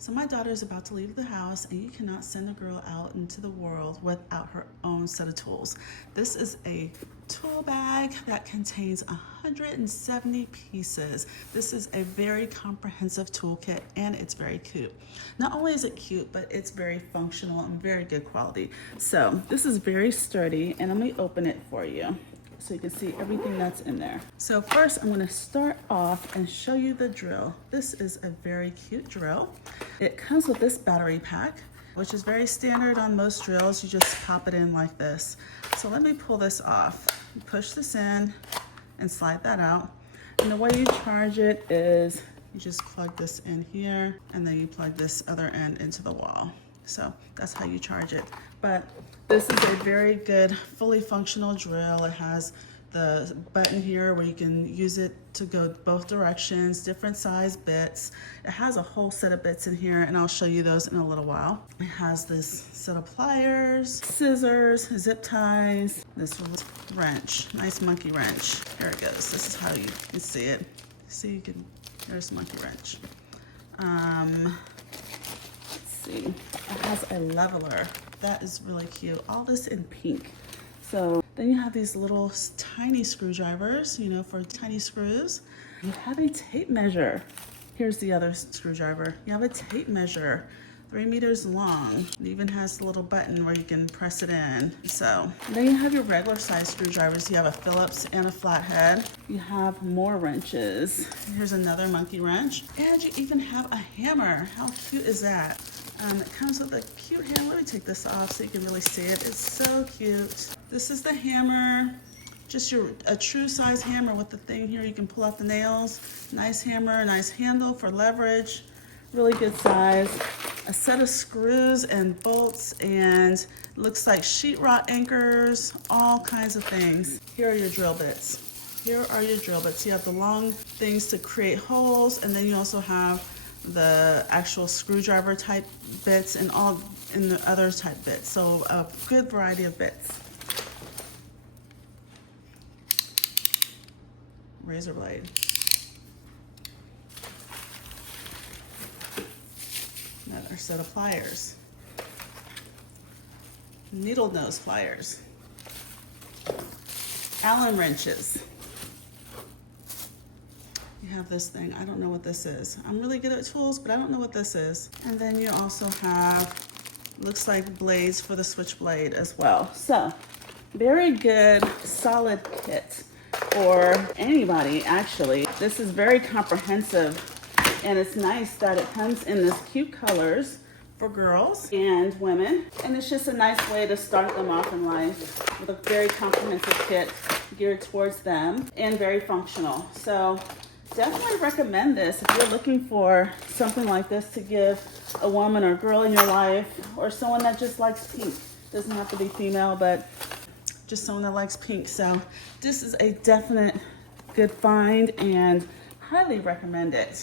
So my daughter is about to leave the house, and you cannot send a girl out into the world without her own set of tools. This is a tool bag that contains 170 pieces. This is a very comprehensive toolkit, and it's very cute. Not only is it cute, but it's very functional and very good quality. So this is very sturdy, and let me open it for you so you can see everything that's in there. So first I'm going to start off and show you the drill. This is a very cute drill. It comes with this battery pack, which is very standard on most drills. You just pop it in like this. So let me pull this off. You push this in and slide that out. And the way you charge it is you just plug this in here, and then you plug this other end into the wall. So that's how you charge it. But this is a very good, fully functional drill. It has the button here where you can use it to go both directions, different size bits. It has a whole set of bits in here, and I'll show you those in a little while. It has this set of pliers, scissors, zip ties, this wrench, nice monkey wrench. Here it goes. This is how you can see it. See, you can, there's monkey wrench. It has a leveler. That is really cute. All this in pink. So then you have these little tiny screwdrivers, you know, for tiny screws. You have a tape measure. Here's the other screwdriver. You have a tape measure, 3 meters long. It even has a little button where you can press it in. So then you have your regular size screwdrivers. You have a Phillips and a flathead. You have more wrenches. Here's another monkey wrench. And you even have a hammer. How cute is that? It comes with a cute hammer. Let me take this off so you can really see it. It's so cute. This is the hammer, just a true size hammer with the thing here. You can pull out the nails. Nice hammer, nice handle for leverage. Really good size. A set of screws and bolts, and it looks like sheetrock anchors, all kinds of things. Here are your drill bits. Here are your drill bits. You have the long things to create holes, and then you also have the actual screwdriver type bits and all in the other type bits. So a good variety of bits. Razor blade. Another set of pliers. Needle nose pliers. Allen wrenches. You have this thing. I don't know what this is. I'm really good at tools, but I don't know what this is. And then you also have, looks like blades for the switchblade as well. So, very good, solid kit for anybody, actually. This is very comprehensive, and it's nice that it comes in this cute colors for girls and women. And it's just a nice way to start them off in life with a very comprehensive kit geared towards them and very functional. So definitely recommend this if you're looking for something like this to give a woman or girl in your life, or someone that just likes pink. Doesn't have to be female, but just someone that likes pink. So this is a definite good find, and highly recommend it.